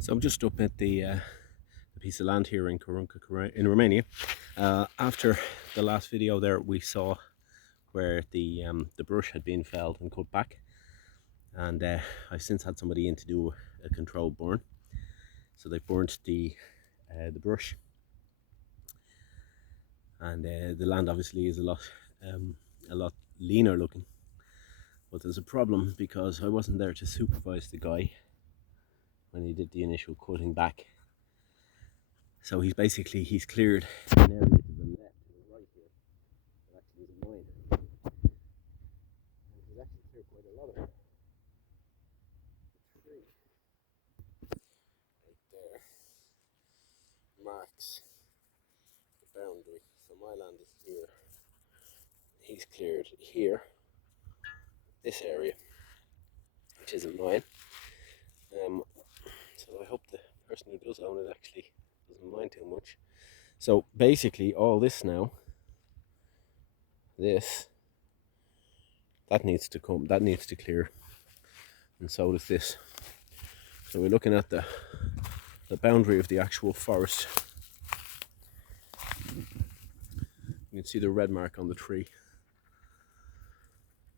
So I'm just up at the piece of land here in Karunka, in Romania. After the last video there, we saw where the brush had been felled and cut back, and I've since had somebody in to do a controlled burn. So they burnt the brush, and the land obviously is a lot leaner looking. But there's a problem because I wasn't there to supervise the guy when he did the initial cutting back. So he's cleared an area to the left and the right here that actually is mine. And he's actually cleared quite a lot of the tree right there marks the boundary. So my land is here. He's cleared here, this area, which isn't mine. So I hope the person who does own it actually doesn't mind too much. So basically all this now, that needs to clear, and so does this. So we're looking at the boundary of the actual forest. You can see the red mark on the tree.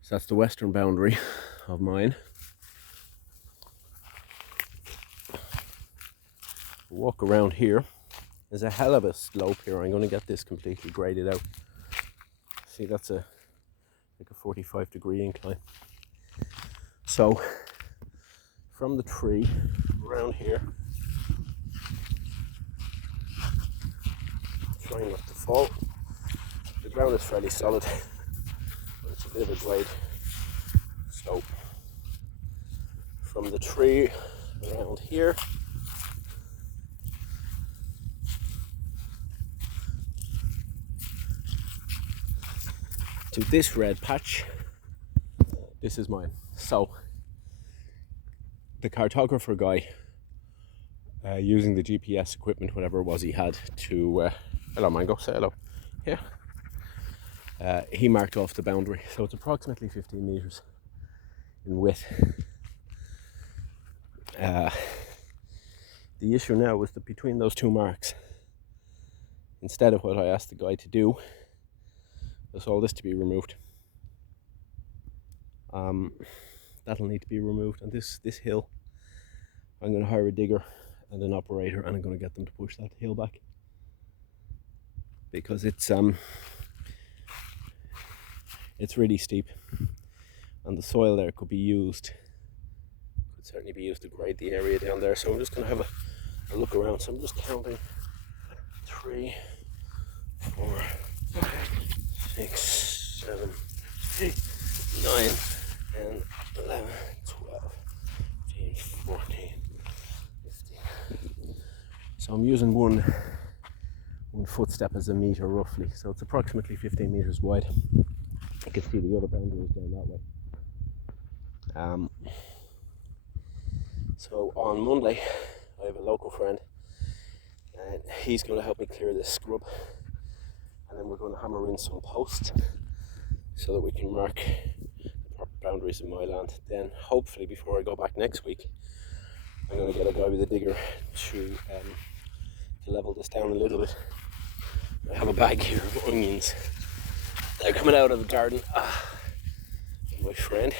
So that's the western boundary of mine. Walk around here. There's a hell of a slope here. I'm going to get this completely graded out. See, that's like a 45-degree incline. So from the tree around here, trying not to fall. The ground is fairly solid, but it's a bit of a grade. So from the tree around here, to this red patch, this is mine. So the cartographer guy, using the GPS equipment, whatever it was he had to, hello Mango, say hello, here. He marked off the boundary, so it's approximately 15 meters in width. The issue now was that between those two marks, instead of what I asked the guy to do, was all this to be removed. That'll need to be removed, and this hill, I'm going to hire a digger and an operator, and I'm going to get them to push that hill back, because it's really steep, and the soil there could certainly be used to grade the area down there. So I'm just going to have a look around. So I'm just counting 3, 4, 5, 6, 7, 8, 9, 10, 11, 12, 13, 14, 15. So I'm using one footstep as a meter roughly. So it's approximately 15 meters wide. You can see the other boundaries down that way. So on Monday, I have a local friend, and he's going to help me clear this scrub, and then we're going to hammer in some posts so that we can mark the proper boundaries of my land. Then hopefully before I go back next week, I'm going to get a guy with a digger to level this down a little bit. I have a bag here of onions. They're coming out of the garden. My friend.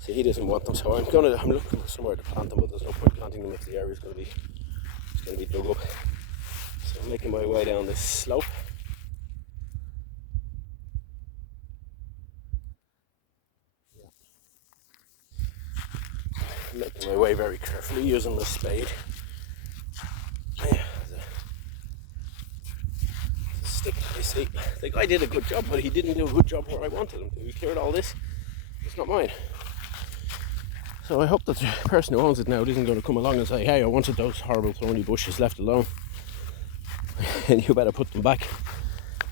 So he doesn't want them, so I'm looking for somewhere to plant them, but there's no point planting them if the area is going to be dug up. So I'm making my way down this slope. I'm making my way very carefully using the spade. The stick, you see. The guy did a good job, but he didn't do a good job where I wanted him to. He cleared all this. It's not mine. So I hope that the person who owns it now isn't going to come along and say, hey, I wanted those horrible thorny bushes left alone, and you better put them back,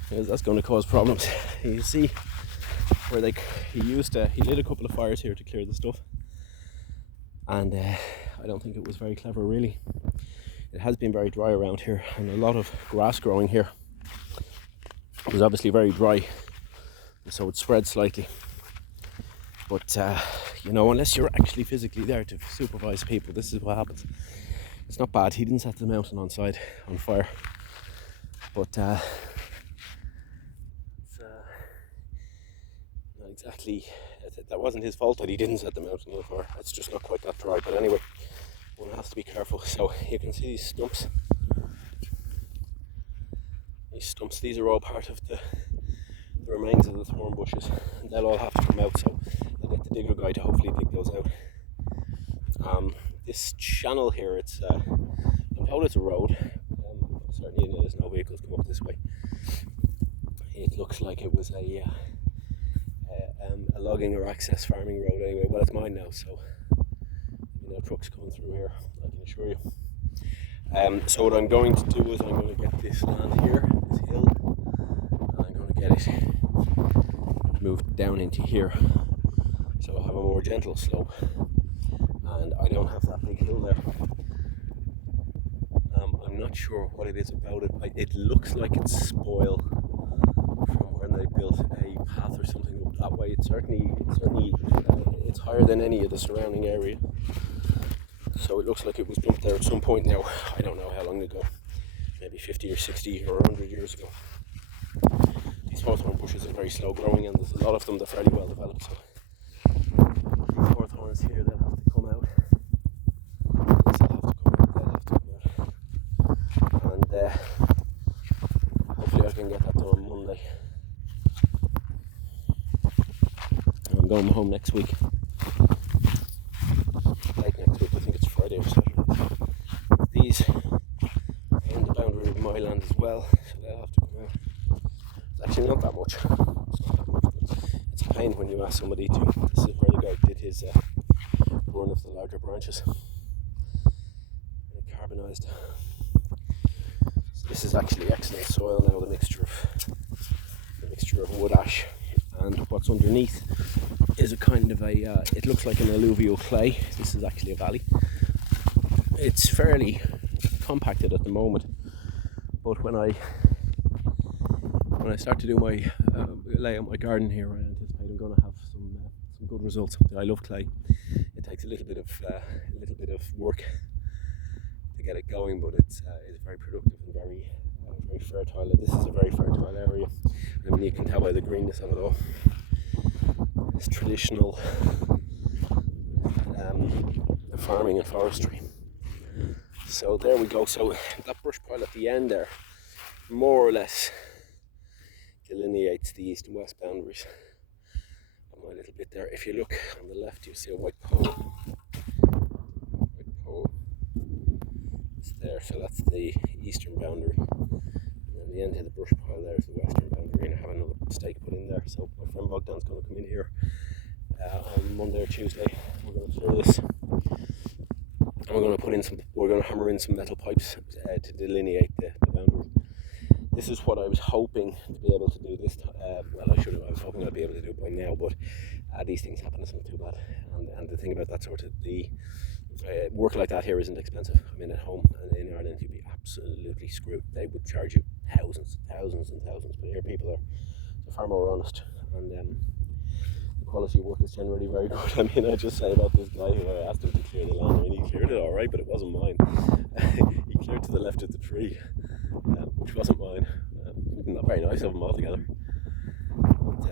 because that's going to cause problems. You see where he lit a couple of fires here to clear the stuff, and I don't think it was very clever really. It has been very dry around here, and a lot of grass growing here. It was obviously very dry, so it spread slightly, but you know, unless you're actually physically there to supervise people, this is what happens. It's not bad. He didn't set the mountain on fire, but it's not exactly. That wasn't his fault that he didn't set the mountain on fire. It's just not quite that dry. But anyway, one has to be careful. So you can see these stumps. These are all part of the remains of the thorn bushes, and they'll all have to come out. So I'll get the digger guy to hopefully dig those out. This channel here, I'm told it's a road. Certainly there's no vehicles come up this way. It looks like it was a logging or access farming road anyway. Well, it's mine now, so no trucks coming through here, I can assure you. So what I'm going to do is I'm going to get this land here, this hill, and I'm going to get it moved down into here, so I'll have a more gentle slope, and I don't have that big hill there. I'm not sure what it is about it. It looks like it's spoil from when they built a path or something up that way. It's certainly it's higher than any of the surrounding area. So it looks like it was built there at some point now. I don't know how long ago, maybe 50 or 60 or 100 years ago. These hawthorn bushes are very slow growing, and there's a lot of them. They're fairly well developed. So these hawthorns here, they'll have to come out. And hopefully I can get that done on Monday. I'm going home next week. Late next week, I think it's Friday or Saturday. These are on the boundary of my land as well, so they'll have to come out. It's actually not that much. It's a pain when you ask somebody to. This is where the guy did his burn of the larger branches. Carbonised. So this is actually excellent soil now. The mixture of wood ash and what's underneath is a kind of it looks like an alluvial clay. This is actually a valley. It's fairly compacted at the moment, but when I start to do my lay out my garden here, I anticipate I'm going to have some good results. I love clay. It takes a little bit of work to get it going, but it's very productive and very fertile. This is a very fertile area. I mean, you can tell by the greenness of it all. It's traditional farming and forestry. So there we go. So that brush pile at the end there more or less delineates the east and west boundaries of my little bit there. If you look on the left, you see a white pole. It's there, so that's the eastern boundary. And then the end of the brush pile there is the western boundary, and I have another stake put in there. So my friend Bogdan's going to come in here on Monday or Tuesday. We're going to throw this, and we're going to hammer in some metal pipes to delineate the boundary. This is what I was hoping to be able to do this time. I was hoping I'd be able to do it by now, but these things happen. It's not too bad. And the thing about that sort of work like that here isn't expensive. I mean, at home and in Ireland, you'd be absolutely screwed. They would charge you thousands. But here, people are far more honest, and the quality of work is generally very good. I mean, I just say about this guy who I asked him to clear the land. I mean, he cleared it all right, but it wasn't mine. He cleared to the left of the tree, which wasn't mine. Not very nice of him altogether. But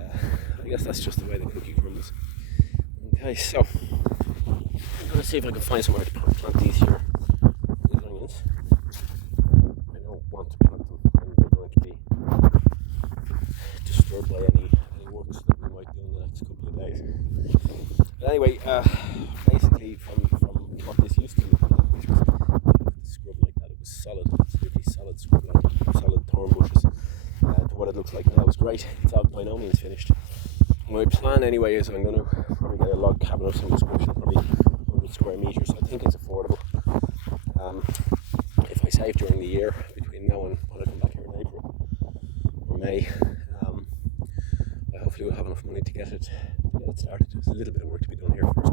I guess that's just the way the cookie crumbles. Okay, so I'm going to see if I can find somewhere to plant these here. These onions. I don't want to plant them, and they're going to be disturbed by any works that we might do in the next couple of days. But anyway, basically from what this used to look like, which was a scrub like that, it was solid, absolutely solid scrub, like solid thorn bushes, to what it looks like now is great. It's by no means finished. My plan anyway is I'm going to probably get a log cabin of some description, probably 100 square metres. I think it's affordable. If I save during the year, between now and when I come back here in April or May, I hopefully will have enough money to get it started. There's a little bit of work to be done here first.